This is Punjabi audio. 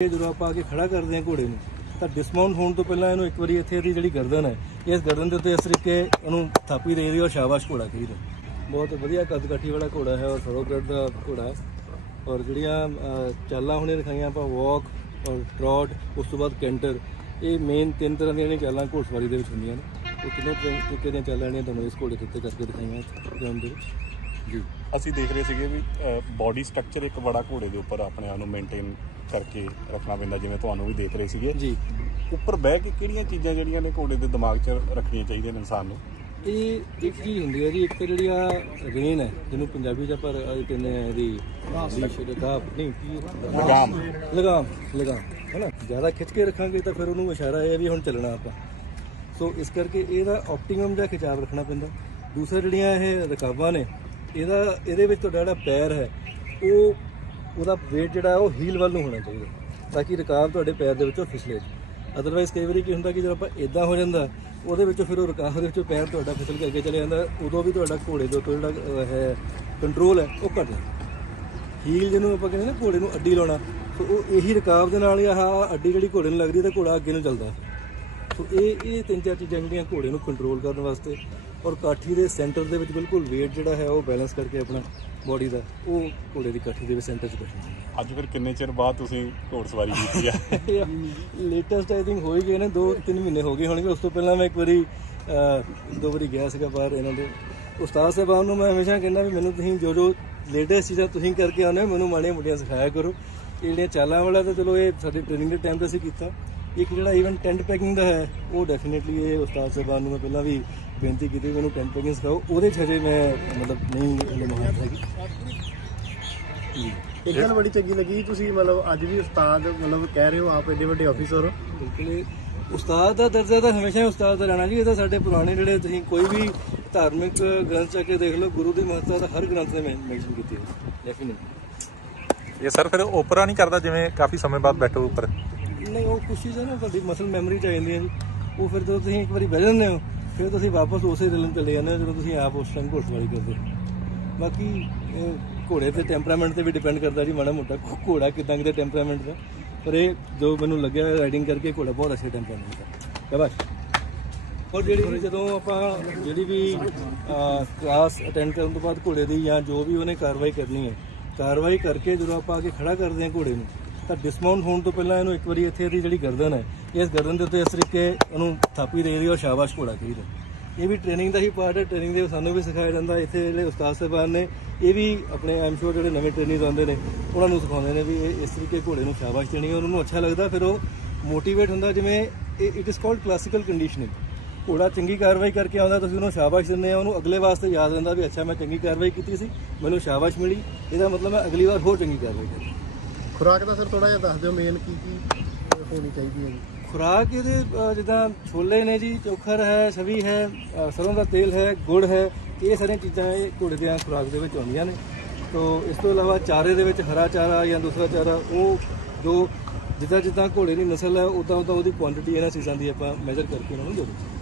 ਜਦੋਂ ਆਪਾਂ ਆ ਕੇ ਖੜਾ ਕਰਦੇ ਹਾਂ ਘੋੜੇ ਨੂੰ ਤਾਂ ਡਿਸਮਾਊਂਟ ਹੋਣ ਤੋਂ ਪਹਿਲਾਂ ਇਹਨੂੰ ਇੱਕ ਵਾਰੀ ਇੱਥੇ ਇਹਦੀ ਜਿਹੜੀ ਗਰਦਨ ਹੈ ਇਸ ਗਰਦਨ ਦੇ ਉੱਤੇ ਇਸ ਤਰੀਕੇ ਇਹਨੂੰ ਥਾਪੀ ਦੇ ਦੀ ਔਰ ਸ਼ਾਬਾਸ਼ ਘੋੜਾ ਕਹੀਦਾ ਬਹੁਤ ਵਧੀਆ ਕੱਦਕਾਠੀ ਵਾਲਾ ਘੋੜਾ ਹੈ ਔਰ ਥੋਰੋਬred ਦਾ ਘੋੜਾ ਹੈ। ਔਰ ਜਿਹੜੀਆਂ ਅਹ, ਚਾਲਾਂ ਹੁਣੇ ਦਿਖਾਈਆਂ ਆਪਾਂ ਵਾਕ ਔਰ ਟ੍ਰੌਟ ਉਸ ਤੋਂ ਬਾਅਦ ਕੈਂਟਰ ਇਹ ਮੇਨ ਤਿੰਨ ਤਰ੍ਹਾਂ ਦੀਆਂ ਜਿਹੜੀਆਂ ਚਾਲਾਂ ਘੋੜਸਵਾਰੀ ਦੇ ਵਿੱਚ ਹੁੰਦੀਆਂ ਨੇ। ਇਹ ਤਿੰਨੋਂ ਤਰੀਕੇ ਦੀਆਂ ਚਾਲਾਂ ਜਿਹੜੀਆਂ ਤੁਹਾਨੂੰ ਇਸ ਘੋੜੇ ਦੇ ਉੱਤੇ ਕਰਕੇ ਦਿਖਾਈਆਂ ਗਰਾਊਂਡ ਦੇ ਵਿੱਚ ਜੀ। ਅਸੀਂ ਦੇਖ ਰਹੇ ਸੀਗੇ ਵੀ ਬਾਡੀ ਸਟਰਕਚਰ ਇੱਕ ਬੜਾ ਘੋੜੇ ਦੇ ਉੱਪਰ ਆਪਣੇ ਆਪ ਨੂੰ ਮੇਨਟੇਨ ਕਰਕੇ ਰੱਖਣਾ ਪੈਂਦਾ ਜਿਵੇਂ ਤੁਹਾਨੂੰ ਵੀ ਦੇਖ ਰਹੇ ਸੀਗੇ। ਜੀ। ਉੱਪਰ ਬਹਿ ਕੇ ਕਿਹੜੀਆਂ ਚੀਜ਼ਾਂ ਜਿਹੜੀਆਂ ਨੇ ਘੋੜੇ ਦੇ ਦਿਮਾਗ 'ਚ ਰੱਖਣੀਆਂ ਚਾਹੀਦੀਆਂ ਨੇ ਇਨਸਾਨ ਨੂੰ? ਇਹ ਇੱਕ ਚੀਜ਼ ਹੁੰਦੀ ਹੈ ਜੀ ਇੱਕ ਤਾਂ ਜਿਹੜੀ ਆ ਰੇਨ ਹੈ ਜਿਹਨੂੰ ਪੰਜਾਬੀ ਚ ਆਪਾਂ ਕਹਿੰਦੇ ਆ ਇਹਦੀ ਲਗਾਮ। ਨਹੀਂ? ਲਗਾਮ। ਲਗਾਮ ਲਗਾਮ ਹੈਨਾ ਜ਼ਿਆਦਾ ਖਿੱਚ ਕੇ ਰੱਖਾਂਗੇ ਤਾਂ ਫਿਰ ਉਹਨੂੰ ਇਸ਼ਾਰਾ ਇਹ ਹੈ ਵੀ ਹੁਣ ਚੱਲਣਾ ਆਪਾਂ। ਸੋ ਇਸ ਕਰਕੇ ਇਹਦਾ ਆਪਟੀਮਮ ਜਿਹਾ ਖਿਚਾਵ ਰੱਖਣਾ ਪੈਂਦਾ। ਦੂਸਰਾ ਜਿਹੜੀਆਂ ਇਹ ਰਕਾਬਾਂ ਨੇ ਇਹਦਾ ਇਹਦੇ ਵਿੱਚ ਤੁਹਾਡਾ ਜਿਹੜਾ ਪੈਰ ਹੈ, ਉਹ ਉਹਦਾ weight ਜਿਹੜਾ ਉਹ ਹੀਲ ਵੱਲ ਨੂੰ ਹੋਣਾ ਚਾਹੀਦਾ ਤਾਂ ਕਿ ਰਕਾਬ ਤੁਹਾਡੇ ਪੈਰ ਦੇ ਵਿੱਚੋਂ ਫਿਸਲੇ ਅਦਰਵਾਈਜ਼ ਕਈ ਵਾਰੀ ਕੀ ਹੁੰਦਾ ਕਿ ਜਦੋਂ ਆਪਾਂ ਇਦਾਂ ਹੋ ਜਾਂਦਾ, ਉਹਦੇ ਵਿੱਚੋਂ ਫਿਰ ਉਹ ਰਕਾਬ ਦੇ ਵਿੱਚੋਂ ਪੈਰ ਤੁਹਾਡਾ ਫਿਸਲ ਕੇ ਅੱਗੇ ਚਲੇ ਜਾਂਦਾ, ਉਦੋਂ ਵੀ ਤੁਹਾਡਾ ਘੋੜੇ ਦੇ ਉੱਤੇ ਜਿਹੜਾ ਹੈ ਕੰਟਰੋਲ ਹੈ, ਉਹ ਘਟ ਜਾਂਦਾ। ਹੀਲ ਜਿਹਨੂੰ ਆਪਾਂ ਕਹਿੰਦੇ ਨਾ, ਘੋੜੇ ਨੂੰ ਅੱਡੀ ਲਾਉਣਾ, ਸੋ ਉਹ ਇਹੀ ਰਕਾਬ ਦੇ ਨਾਲ ਹੀ ਆਹ ਅੱਡੀ ਜਿਹੜੀ ਘੋੜੇ ਨੂੰ ਲੱਗਦੀ ਤਾਂ ਘੋੜਾ ਅੱਗੇ ਨੂੰ ਚੱਲਦਾ ਸੋ ਇਹ ਇਹ ਤਿੰਨ ਚਾਰ ਚੀਜ਼ਾਂ ਜਿਹੜੀਆਂ ਘੋੜੇ ਨੂੰ ਕੰਟਰੋਲ ਕਰਨ ਵਾਸਤੇ ਔਰ ਕਾਠੀ ਦੇ ਸੈਂਟਰ ਦੇ ਵਿੱਚ ਬਿਲਕੁਲ weight ਜਿਹੜਾ ਹੈ ਉਹ ਬੈਲੈਂਸ ਕਰਕੇ ਆਪਣਾ ਬਾਡੀ ਦਾ ਉਹ ਘੋੜੇ ਦੀ ਕਾਠੀ ਦੇ ਵਿੱਚ ਸੈਂਟਰ 'ਚ ਬੈਠਣਾ। ਅੱਜ ਫਿਰ ਕਿੰਨੇ ਚਿਰ ਬਾਅਦ ਤੁਸੀਂ ਘੋੜਸਵਾਰੀ ਕੀਤੀ ਆ? ਲੇਟੈਸਟ ਆਈ ਥਿੰਕ ਹੋ ਹੀ ਗਏ ਨੇ 2-3 ਮਹੀਨੇ ਹੋ ਗਏ ਹੋਣਗੇ। ਉਸ ਤੋਂ ਪਹਿਲਾਂ ਮੈਂ ਇੱਕ ਵਾਰੀ ਦੋ ਵਾਰੀ ਗਿਆ ਸੀਗਾ ਬਾਹਰ ਇਹਨਾਂ ਦੇ। ਉਸਤਾਦ ਸਾਹਿਬਾਨ ਨੂੰ ਮੈਂ ਹਮੇਸ਼ਾ ਕਹਿੰਦਾ ਵੀ ਮੈਨੂੰ ਤੁਸੀਂ ਜੋ ਜੋ ਲੇਟੈਸਟ ਚੀਜ਼ਾਂ ਤੁਸੀਂ ਕਰਕੇ ਆਉਂਦੇ ਮੈਨੂੰ ਮਾੜੀਆਂ ਮੋਟੀਆਂ ਸਿਖਾਇਆ ਕਰੋ। ਇਹ ਜਿਹੜੀਆਂ ਚਾਲਾਂ ਵਾਲਾ ਤਾਂ ਚਲੋ ਇਹ ਸਾਡੀ ਟ੍ਰੇਨਿੰਗ ਦੇ ਟਾਈਮ ਤੇ ਅਸੀਂ ਕੀਤਾ। ਇੱਕ ਜਿਹੜਾ ਈਵਨ ਟੈਂਟ ਪੈਕਿੰਗ ਦਾ ਹੈ ਉਹ ਡੈਫੀਨਿਟਲੀ ਇਹ ਉਸਤਾਦ ਸਾਹਿਬਾਨ ਨੂੰ ਮੈਂ ਪਹਿਲਾਂ ਵੀ ਬੇਨਤੀ ਕੀਤੀ ਮੈਨੂੰ ਟੈਂਟ ਪੈਕਿੰਗ ਸਿਖਾਓ। ਉਹਦੇ 'ਚ ਹਜੇ ਮੈਂ ਮਤਲਬ ਨਹੀਂ ਮਹਾਰਤ ਹੈਗੀ। ਇੱਕ ਗੱਲ ਬੜੀ ਚੰਗੀ ਲੱਗੀ ਤੁਸੀਂ ਮਤਲਬ ਅੱਜ ਵੀ ਉਸਤਾਦ ਮਤਲਬ ਕਹਿ ਰਹੇ ਹੋ ਆਪ ਏਡੇ ਵੱਡੇ ਆਫੀਸਰ ਹੋ। ਬਿਲਕੁਲ ਉਸਤਾਦ ਦਾ ਦਰਜਾ ਤਾਂ ਹਮੇਸ਼ਾ ਹੀ ਉਸਤਾਦ ਦਾ ਰਹਿਣਾ ਜੀ ਇਹ ਤਾਂ ਸਾਡੇ ਪੁਰਾਣੇ ਜਿਹੜੇ ਤੁਸੀਂ ਕੋਈ ਵੀ ਧਾਰਮਿਕ ਗ੍ਰੰਥ ਚੱਕ ਕੇ ਦੇਖ ਲਓ ਗੁਰੂ ਦੀ ਮਹੱਤਤਾ ਤਾਂ ਹਰ ਗ੍ਰੰਥ ਨੇ ਮੈਂਸ਼ਨ ਕੀਤੀ ਹੈ ਡੈਫੀਨਿਟਲੀ ਇਹ ਸਰ ਫਿਰ ਓਪਰਾ ਨਹੀਂ ਕਰਦਾ ਜਿਵੇਂ ਕਾਫੀ ਸਮੇਂ ਬਾਅਦ ਬੈਠੋ ਉੱਪਰ? ਨਹੀਂ, ਉਹ ਕੁਛ ਚੀਜ਼ਾਂ ਨਾ ਤੁਹਾਡੀ ਮਸਲ ਮੈਮਰੀ ਚ ਆ ਜਾਂਦੀਆਂ ਜੀ। ਉਹ ਫਿਰ ਜਦੋਂ ਤੁਸੀਂ ਇੱਕ ਵਾਰੀ ਬਹਿ ਜਾਂਦੇ ਹੋ, ਫਿਰ ਤੁਸੀਂ ਵਾਪਸ ਉਸੇ ਰਿਲਮ ਚਲੇ ਜਾਂਦੇ ਹੋ ਜਦੋਂ ਤੁਸੀਂ ਆਪ ਉਸ ਟਾਈਮ ਘੋੜਸਵਾਰੀ ਕਰਦੇ ਹੋ। ਬਾਕੀ, ਇਹ ਘੋੜੇ ਤੇ ਟੈਂਪਰਾਮੈਂਟ ਤੇ ਵੀ ਡਿਪੈਂਡ ਕਰਦਾ ਜੀ ਮਾੜਾ ਮੋਟਾ। ਘੋ- ਘੋੜਾ ਕਿਦਾਂ ਦੇ ਟੈਂਪਰਾਮੈਂਟ ਦਾ। ਪਰ ਇਹ ਜੋ ਮੈਨੂੰ ਲੱਗਿਆ ਰਾਈਡਿੰਗ ਕਰਕੇ ਘੋੜਾ ਬਹੁਤ ਅੱਛੇ ਟੈਂਪਰਾਮੈਂਟ ਦਾ। ਸ਼ਾਬਾਸ਼। ਔਰ ਜਿਹੜੀ ਵੀ ਜਦੋਂ ਆਪਾਂ ਜਿਹੜੀ ਵੀ ਕਲਾਸ ਅਟੈਂਡ ਕਰਨ ਤੋਂ ਬਾਅਦ ਘੋੜੇ ਦੀ ਜਾਂ ਜੋ ਵੀ ਉਹਨੇ ਕਾਰਵਾਈ ਕਰਨੀ ਹੈ, ਕਾਰਵਾਈ ਕਰਕੇ ਜਦੋਂ ਆਪਾਂ ਆ ਕੇ ਖੜਾ ਕਰਦੇ ਹਾਂ ਘੋੜੇ ਨੂੰ ਤਾਂ ਡਿਸਮਾਊਂਟ ਹੋਣ ਤੋਂ ਪਹਿਲਾਂ ਇਹਨੂੰ ਇੱਕ ਵਾਰੀ ਇੱਥੇ ਇਹਦੀ ਜਿਹੜੀ ਗਰਦਨ ਹੈ, ਇਸ ਗਰਦਨ ਦੇ ਉੱਤੇ ਇਸ ਤਰੀਕੇ ਇਹਨੂੰ ਥਾਪੀ ਦੇ ਦੀ ਔਰ ਸ਼ਾਬਾਸ਼ ਘੋੜਾ ਕਹੀਦਾ ਇਹ ਵੀ ਟ੍ਰੇਨਿੰਗ ਦਾ ਹੀ ਪਾਰਟ ਹੈ ਟ੍ਰੇਨਿੰਗ ਦੇ ਸਾਨੂੰ ਵੀ ਸਿਖਾਇਆ ਜਾਂਦਾ। ਇੱਥੇ ਜਿਹੜੇ ਉਸਤਾਦ ਸਾਹਿਬਾਨ ਨੇ, ਇਹ ਵੀ ਆਪਣੇ ਆਮ ਸ਼ੋਰ ਜਿਹੜੇ ਨਵੇਂ ਟ੍ਰੇਨਿੰਗ ਆਉਂਦੇ ਨੇ, ਉਹਨਾਂ ਨੂੰ ਸਿਖਾਉਂਦੇ ਨੇ ਵੀ ਇਹ ਇਸ ਤਰੀਕੇ ਘੋੜੇ ਨੂੰ ਸ਼ਾਬਾਸ਼ ਦੇਣੀ ਉਹਨਾਂ ਨੂੰ ਅੱਛਾ ਲੱਗਦਾ, ਫਿਰ ਉਹ ਮੋਟੀਵੇਟ ਹੁੰਦਾ ਜਿਵੇਂ it is called classical conditioning ਘੋੜਾ ਚੰਗੀ ਕਾਰਵਾਈ ਕਰਕੇ ਆਉਂਦਾ, ਤੁਸੀਂ ਉਹਨੂੰ ਸ਼ਾਬਾਸ਼ ਦਿੰਦੇ ਆ ਉਹਨੂੰ ਅਗਲੇ ਵਾਸਤੇ ਯਾਦ ਰਹਿੰਦਾ ਵੀ ਅੱਛਾ, ਮੈਂ ਚੰਗੀ ਕਾਰਵਾਈ ਕੀਤੀ ਸੀ, ਮੈਨੂੰ ਸ਼ਾਬਾਸ਼ ਮਿਲੀ। ਇਹਦਾ ਮਤਲਬ ਮੈਂ ਅਗਲੀ ਵਾਰ ਹੋਰ ਚੰਗੀ ਕਾਰਵਾਈ ਕਰਾਂ। ਖੁਰਾਕ ਦਾ ਸਰ ਥੋੜਾ ਜਿਹਾ ਦੱਸ ਦਿਓ ਮੇਨ ਕੀ ਕੀ ਹੋਣੀ ਚਾਹੀਦੀ ਹੈ ਜੀ। ਖੁਰਾਕ ਇਹਦੇ ਅ, ਜਿੱਦਾਂ ਛੋਲੇ ਨੇ ਜੀ ਚੋਖਰ ਹੈ ਛਵੀ ਹੈ ਅ, ਸਰੋਂ ਦਾ ਤੇਲ ਹੈ ਗੁੜ ਹੈ ਇਹ ਸਾਰੀਆਂ ਚੀਜ਼ਾਂ ਇਹ ਘੋੜੇ ਦੀਆਂ ਖੁਰਾਕ ਦੇ ਵਿੱਚ ਆਉਂਦੀਆਂ ਨੇ। ਤੋਂ ਇਸ ਤੋਂ ਇਲਾਵਾ ਚਾਰੇ ਦੇ ਵਿੱਚ ਹਰਾ ਚਾਰਾ ਜਾਂ ਦੂਸਰਾ ਚਾਰਾ ਉਹ ਜੋ ਜਿੱਦਾਂ ਜਿੱਦਾਂ ਘੋੜੇ ਦੀ ਨਸਲ ਹੈ ਉਦਾਂ ਉਦਾਂ ਉਹਦੀ ਕੁਆਂਟੀਟੀ ਇਹਨਾਂ ਚੀਜ਼ਾਂ ਦੀ ਆਪਾਂ ਮੈਜ਼ਰ ਕਰਕੇ ਉਹਨਾਂ ਨੂੰ ਦੇ ਦਿੰਦੇ